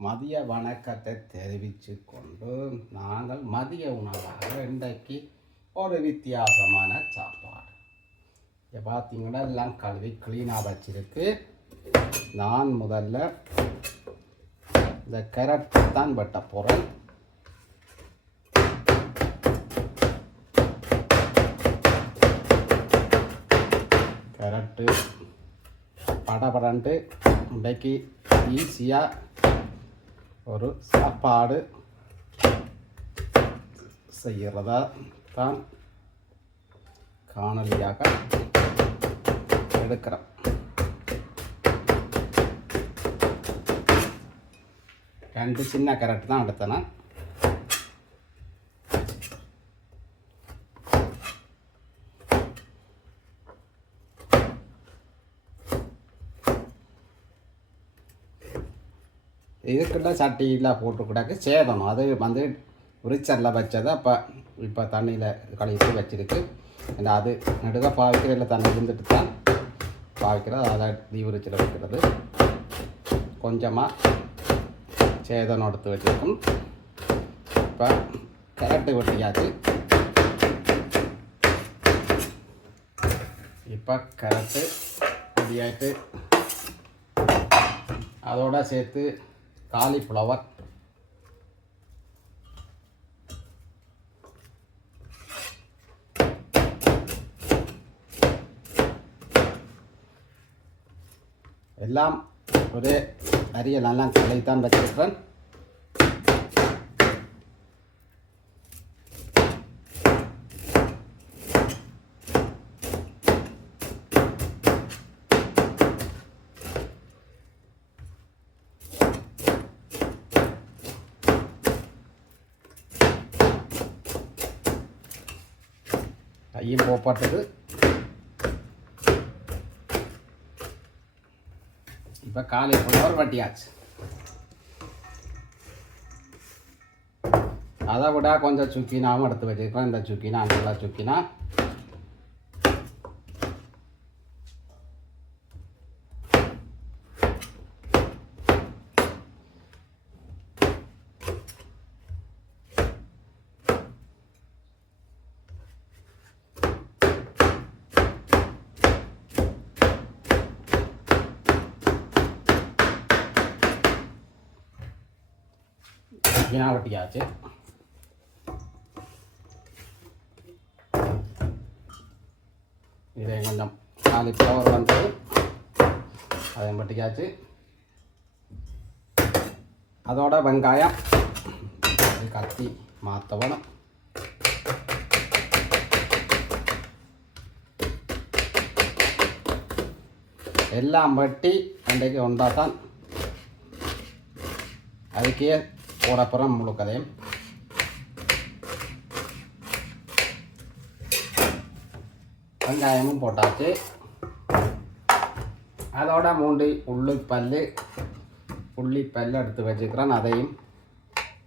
மதிய வணக்கத்தை தெரிவித்து கொண்டு நாங்கள் மதிய உணவாக இன்றைக்கு ஒரு வித்தியாசமான சாப்பாடு. இதை பார்த்தீங்கன்னா எல்லாம் கழுவி க்ளீனாக வச்சிருக்கு. நான் முதல்ல இந்த கேரட் தான் வெட்ட போகிறேன். கேரட்டு படபடன்ட்டு இன்றைக்கு ஈஸியாக ஒரு சாப்பாடு செய்கிறதா தான் காணொலியாக எடுக்கிறேன். ரெண்டு சின்ன கேரட் தான் எடுத்தேன். இதுக்குள்ள சட்டியில் போட்டு கிடக்கு சேதணும். அது வந்து உரிச்சரில் வச்சதை இப்போ தண்ணியில் கழுவிட்டு வச்சிருக்கு. அது நடுக பாவிக்கிறதில் தண்ணி இருந்துட்டு தான் பாவிக்கிறது. அதை தீவிரிச்சில் வைக்கிறது கொஞ்சமாக சேதனம் எடுத்து வச்சுருக்கும். இப்போ கேரட்டு வெட்டியாச்சு. இப்போ கேரட்டு ரெடியாயிட்டு அதோட சேர்த்து காலிஃப்ளவர், எல்லாம் ஒரே அரிய நல்லா கலைத்தான் வச்சிருக்கிறேன். கையும் போப்பட்டது. இப்போ காலிஃப்ளவர் வட்டியாச்சு. அதை விட கொஞ்சம் சுக்கினாவும் எடுத்து வச்சுருக்கேன். இந்த சுக்கினா நல்லா சுக்கினா வட்டியாச்சு. இதை கொஞ்சம் காலிஃப்ளவர் வந்தது அதையும் வட்டியாச்சு. அதோட வெங்காயம் கத்தி மாற்றணும். எல்லாம் வெட்டி அன்றைக்கு ஒன்றாத்தான் அதுக்கே போடப்புறம் முழுக்கதையும் வெங்காயமும் போட்டாச்சு. அதோட 3 உள்ளிப்பல் எடுத்து வச்சுக்கிறேன். அதையும்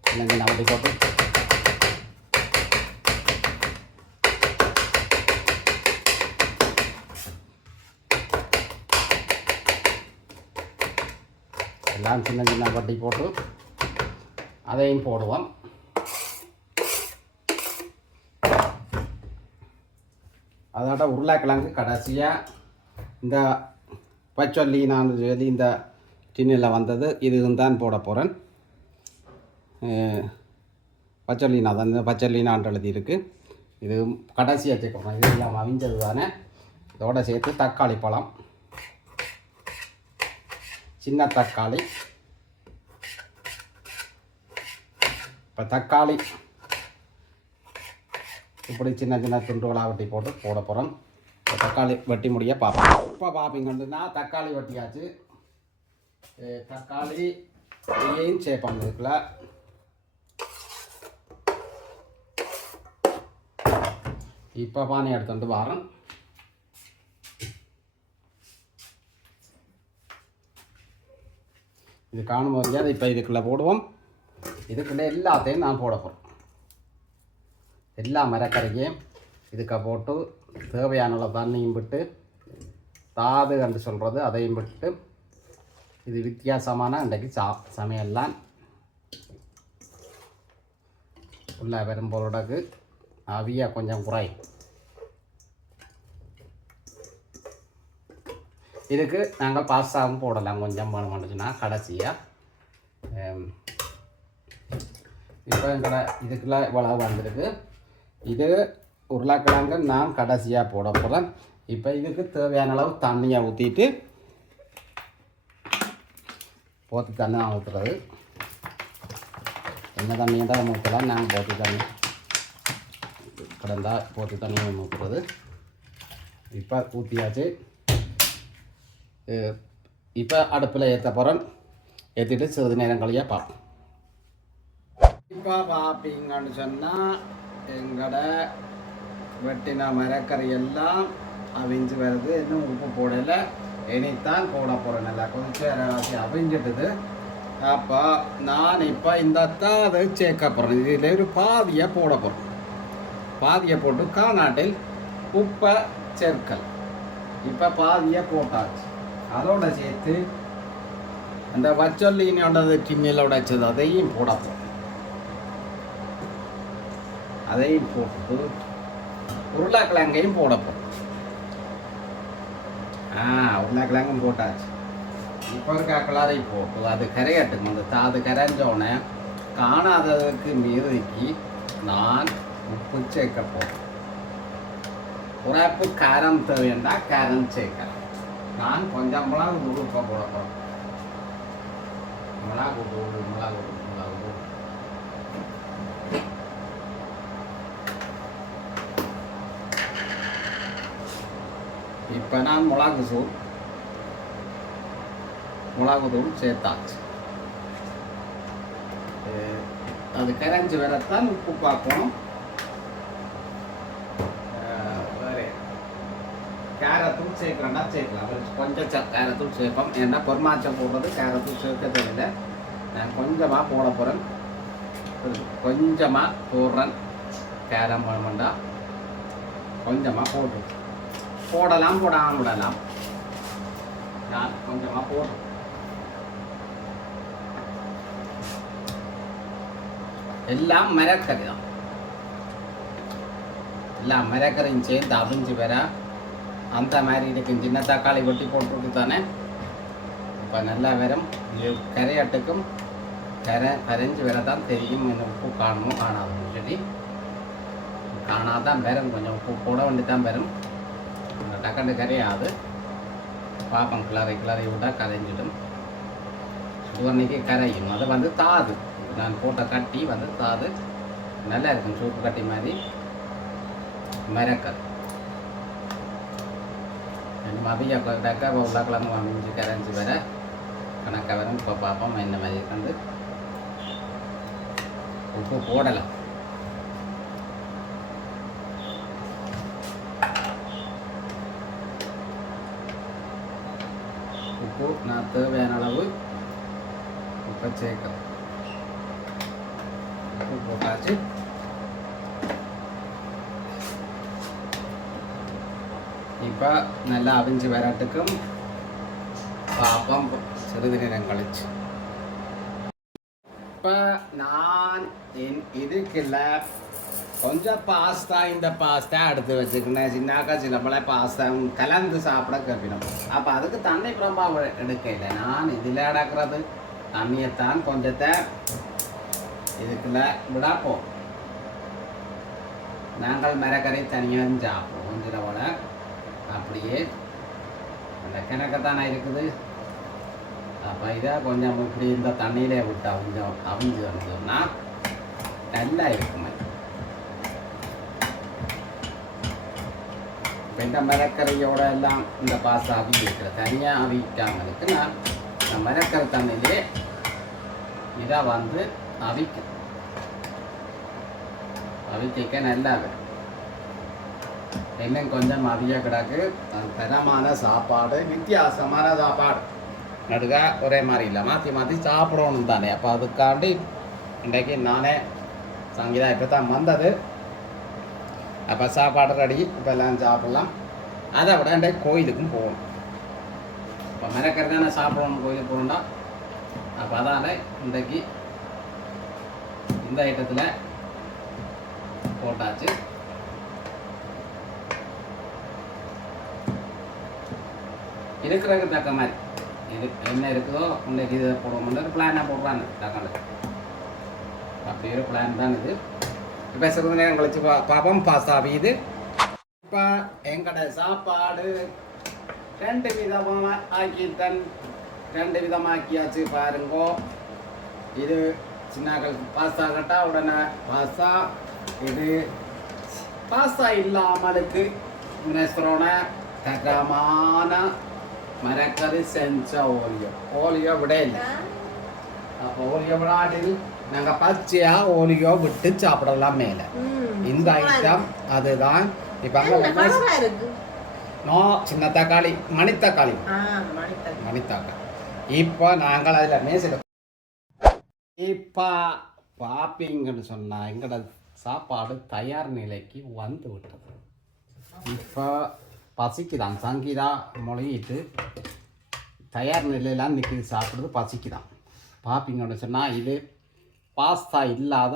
கொஞ்சம் நவட்டி போட்டு எல்லாம் சின்ன சின்ன வட்டி போட்டு அதையும் போடுவோம். அதோட உருளைக்கிழங்கு கடைசியாக இந்த பச்சொல்லி நான் சொல்லி இந்த டின்னில் வந்தது இதுவும் தான் போட போகிறேன். பச்சொல்லினா தான் இந்த பச்சொல்லினான் எழுதியிருக்கு. இது கடைசியாக சேர்க்கணும். இது எல்லாம் அவிஞ்சது தானே. இதோட சேர்த்து தக்காளி பழம், சின்ன தக்காளி. இப்போ தக்காளி இப்படி சின்ன சின்ன துண்டுகளாக வெட்டி போட்டு போட போகிறோம். தக்காளி வெட்டி முடிய பார்ப்போம். இப்போ பார்ப்பீங்கன்னா தக்காளி வெட்டியாச்சு. தக்காளி ஏன் சேர்ப்பாங்க இருக்குல்ல. இப்போ பானை எடுத்துட்டு வாரம். இது காணும்போது அதை இப்போ இதுக்குள்ளே போடுவோம். இதுக்குள்ளே எல்லாத்தையும் நான் போட போகிறேன். எல்லா மரக்கறியும் இதுக்கு போட்டு தேவையான தண்ணியும் விட்டு தாது என்று சொல்கிறது அதையும் விட்டு இது வித்தியாசமான இன்றைக்கு சமையல்லாம் உள்ள வரும்போது அவியாக கொஞ்சம் குறையும். இதுக்கு நாங்கள் பாஸ்தாவும் போடலாம் கொஞ்சம் வேணும்னுச்சுன்னா கடைசியாக. இப்போ எங்களை இதுக்குள்ள இவ்வளவு வந்திருக்கு. இது உருளைக்கிழங்கு நான் கடைசியாக போட போகிறேன். இப்போ இதுக்கு தேவையான அளவு தண்ணியை ஊற்றிட்டு போத்து தண்ணி தான் ஊற்றுறது. என்ன தண்ணியை தான் ஊற்றலாம். நாங்கள் போத்து தண்ணி கிடந்தா போத்து தண்ணியை ஊற்றுறது. இப்போ ஊற்றியாச்சு. இப்போ அடுப்பில் ஏற்ற போகிறேன். ஏற்றிட்டு சிறிது நேரம் கழியாக பார்ப்போம். இப்போ பார்ப்பீங்கன்னு சொன்னால் எங்களோட வெட்டின மரக்கறி எல்லாம் அவிஞ்சு வருது. இன்னும் உப்பு போடலை. இனித்தான் போட போகிறேன். நல்லா கொஞ்சம் அரைவாசி அவிஞ்சிட்டுது. அப்போ நான் இப்போ இந்த அதை சேர்க்க போகிறேன். இதில் ஒரு பாதியை போட போகிறேன். பாதியை போட்டு காநாட்டில் உப்பை சேர்க்கல். இப்போ பாதியை போட்டாச்சு. அதோட சேர்த்து அந்த வச்சொல்லினோடது கிண்ணில் உடைச்சது அதையும் போட போகிறேன். அதையும் போட்டு உருளைக்கிழங்கையும் போட போகிறேன். உருளைக்கிழங்கும் போட்டாச்சு. இப்போ இருக்க கிளறி போட்டு அது கரையட்டுங்க. அந்த அது கரைஞ்சோடனே காணாததுக்கு மீறி நான் உப்பு சேர்க்க போகிறேன். உரைப்பு காரம் தேவைண்டா காரம் சேர்க்கிறேன். நான் கொஞ்சம் மிளகு தூள் உப்பை போட போகிறேன். மிளகு தூள் மிளகு தூள் மிளகு தூள் இப்போ நான் மிளகு தூள் சேர்த்தாச்சு. அது கரைஞ்சி வரத்தான் உப்பு பார்க்கணும். கேரத்தூள் சேர்க்கலன்னா சேர்க்கலாம். கொஞ்சம் கேரத்தூள் சேர்ப்போம். ஏன்னா பொருமாச்சம் போடுறது கேரத்தூள் சேர்க்க தேவையில்லை. நான் கொஞ்சமாக போட போகிறேன். கொஞ்சமாக போடுறேன். கேரம் வேணுமெண்டா கொஞ்சமாக போடலாம் போடாமல் விடலாம். நான் கொஞ்சமாக போடுறேன். எல்லாம் மரக்கறி தான். எல்லாம் மரக்கறியும் சேர்ந்து அவிஞ்சு வர அந்த மாதிரி இருக்கும். சின்ன தக்காளி வெட்டி போட்டு தானே இப்போ நல்லா வரும். கரையாட்டுக்கும் கரைஞ்சி வர தான் தெரியும். இன்னும் உப்பு காணுமோ காணாதுன்னு சொல்லி காணாதான் வரும். கொஞ்சம் உப்பு போட வேண்டி தான் வரும். டக்கண்டு கரையாது. பாப்பம் கிளறி விட்டால் கரைஞ்சிடும். சுடுவன்னைக்கு கரையும். அது வந்து தாது. நான் போட்ட கட்டி வந்து தாது நல்லா இருக்கும். சூப்பு கட்டி மாதிரி மரக்கறி மதிய டக்கா உருளைக்கிழங்கு அமிஞ்சு கரைஞ்சி வர கணக்காக வரும். இப்போ பார்ப்போம் இந்த மாதிரி கண்டு உப்பு போடலாம். உப்பு நான் தேவையான அளவு உப்பை சேர்க்கலாம். உப்பு போட்டாச்சு. இப்போ நல்லா அவிஞ்சு வரட்டுக்கும் பாப்பம் சிறிது நேரம் கழிச்சு. இப்போ நான் இதுக்குள்ள கொஞ்சம் பாஸ்தா இந்த பாஸ்தா எடுத்து வச்சுக்கினேன். சின்னாக்கா சில பல பாஸ்தா கலந்து சாப்பிட கப்பினோம். அப்போ அதுக்கு தண்ணி ரொம்ப எடுக்கல. நான் இதில் அடக்கிறது தண்ணியைத்தான் கொஞ்சத்தை இதுக்குள்ள விடாப்போம். நாங்கள் மரக்கறி தனியாக சாப்பிடுவோம். சில போல அப்படியே அந்த கிணக்கத்தானே இருக்குது. அப்போ இதை கொஞ்சம் இப்படி இந்த தண்ணியிலே விட்டு அவிஞ்சு வந்தோம்னா நல்லா இருக்குமே. இப்போ இந்த மரக்கரையோட எல்லாம் இந்த பாஸ்தா அவிக்கிற தனியாக அவிக்காமல் இருக்குன்னா இந்த மரக்கரை தண்ணியிலே இதை வந்து அவிக்க நல்லா இருக்கும். இன்னும் கொஞ்சம் அதிக கிடக்கு. தரமான சாப்பாடு, வித்தியாசமான சாப்பாடு. நடுக்கா ஒரே மாதிரி இல்லை, மாற்றி மாற்றி சாப்பிடணும் தானே. அப்போ அதுக்காண்டி இன்றைக்கு நானே சங்கீதா இப்போ தான் வந்தது. அப்போ சாப்பாடு ரெடி. இப்போ எல்லாம் சாப்பிட்லாம். அதை விட இன்றைக்கு கோயிலுக்கும் போகணும். இப்போ மரக்கறி தானே சாப்பிடணும் கோயிலுக்கு போகணும்டா. அப்போ அதால் இன்றைக்கு இந்த ஐட்டத்தில் போட்டாச்சு. இருக்கிறதுக்கு தக்க மாதிரி இது என்ன இருக்குதோ இன்றைக்கி இதை போடுவோம்ன்றது பிளானாக போடுறாங்க தக்காளி. அப்படி ஒரு பிளான் தான் இது. இப்போ சிறிது நேரம் கழிச்சு பார்ப்போம். பாஸ்தா இது இப்போ எங்கட சாப்பாடு 2 விதமாக ஆக்கிட்டேன். 2 விதமாக்கியாச்சு பாருங்கோ. இது சின்னக்கள் பாஸ்தா கேட்டால் உடனே பாஸ்தா. இது பாஸ்தா இல்லாமலுக்கு மினஸ்ட்ரோன தகமான மரக்கறி செஞ்ச ஓலியோ விட இல்லை. அப்போ ஓலியோ விடாட்டில் நாங்கள் பச்சையாக ஓலியோ விட்டு சாப்பிடலாம் மேலே. இந்த ஐட்டம் அதுதான். இப்போ அங்கே நோ சின்ன தக்காளி மணித்தக்காளி. இப்போ நாங்கள் அதில் மேசிடும். இப்போ பாப்பிங்கன்னு சொன்னால் எங்களோட சாப்பாடு தயார் நிலைக்கு வந்து விட்டது. இப்போ பசிக்குதான். சங்கீதா மொழியிட்டு தயார் நிலையெல்லாம் நிற்கிது. சாப்பிடுறது பசிக்குதான். பாப்பிங்கன்னு சொன்னால் இது பாஸ்தா இல்லாத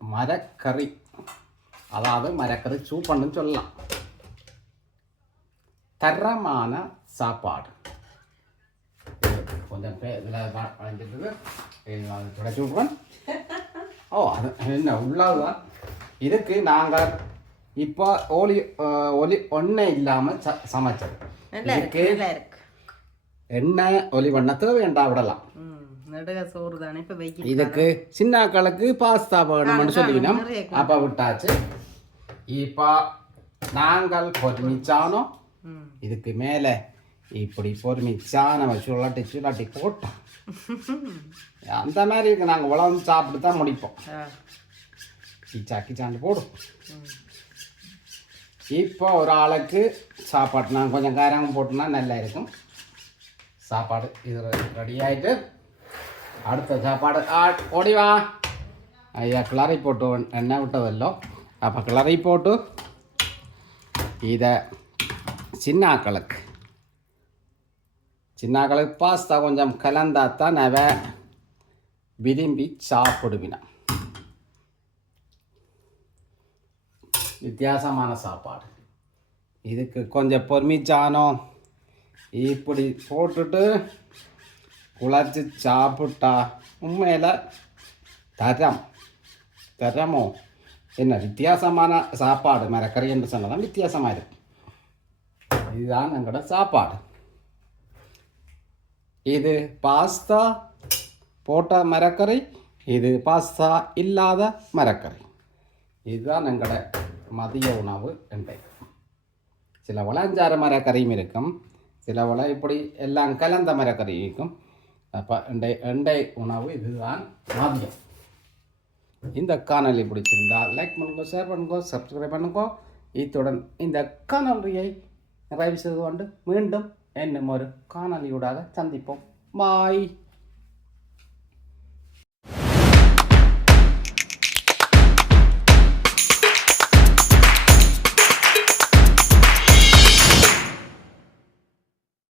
மரக்கறி, அதாவது மரக்கறி சூப்பன்னு சொல்லலாம். தரமான சாப்பாடு. கொஞ்சம் இதில் வளைஞ்சிட்டு தொடச்சி விட்ருவேன். ஓ அது என்ன உள்ளதுதான். இதுக்கு நாங்கள் இப்போ ஒலி ஒன்றை இல்லாமல் சமைச்சது. இதுக்கு எண்ணெய் ஒலி பண்ண தேவையண்டா விடலாம். இதுக்கு சின்னாக்களுக்கு பாஸ்தா வேணும்னு சொல்லிக்கணும். அப்போ விட்டாச்சு. இப்போ நாங்கள் பொறுமிச்சானோ இதுக்கு மேலே இப்படி பொறுமிச்சான சுழட்டி போட்டோம். அந்த மாதிரி இருக்கு. நாங்கள் உழவு சாப்பிட்டு தான் முடிப்போம். கிச்சாண்டு போடும். இப்போ ஒரு ஆளுக்கு சாப்பாடு நாங்கள் கொஞ்சம் காரம் போட்டோம்னா நல்லா இருக்கும் சாப்பாடு. இது ரெடி ஆகிட்டு அடுத்த சாப்பாடு ஓடிவா. ஐயா கிளறி போட்டு எண்ணெய் விட்டதല്ലോ. அப்போ கிளறி போட்டு இதை சின்னாக்களுக்கு பாஸ்தா கொஞ்சம் கலந்தாத்தான் அவ விரும்பி சாப்பிடுவினா. வித்தியாசமான சாப்பாடு. இதுக்கு கொஞ்சம் பொறுமிச்சானோ இப்படி போட்டுட்டு குழச்சி சாப்பிட்டா உண்மையில் தரமோ என்ன வித்தியாசமான சாப்பாடு. மரக்கறி என்று சொன்னதான் வித்தியாசமாக இருக்கு. இதுதான் எங்களோட சாப்பாடு. இது பாஸ்தா போட்ட மரக்கறி, இது பாஸ்தா இல்லாத மரக்கறி. இதுதான் எங்களோட மதிய உணவு. சில வளஞ்சார மரக்கறியும் இருக்கும், சில வள இப்படி எல்லாம் கலந்த மரக்கறி இருக்கும். அப்போ எண்டை உணவு இதுதான் மதியம். இந்த காணொலி பிடிச்சிருந்தால் லைக் பண்ணுங்க, ஷேர் பண்ணுங்க, சப்ஸ்கிரைப் பண்ணுங்க. இத்துடன் இந்த காணொலியை நிறைவு செய்து கொண்டு மீண்டும் இன்னும் ஒரு காணொலியூடாக சந்திப்போம். பாய்.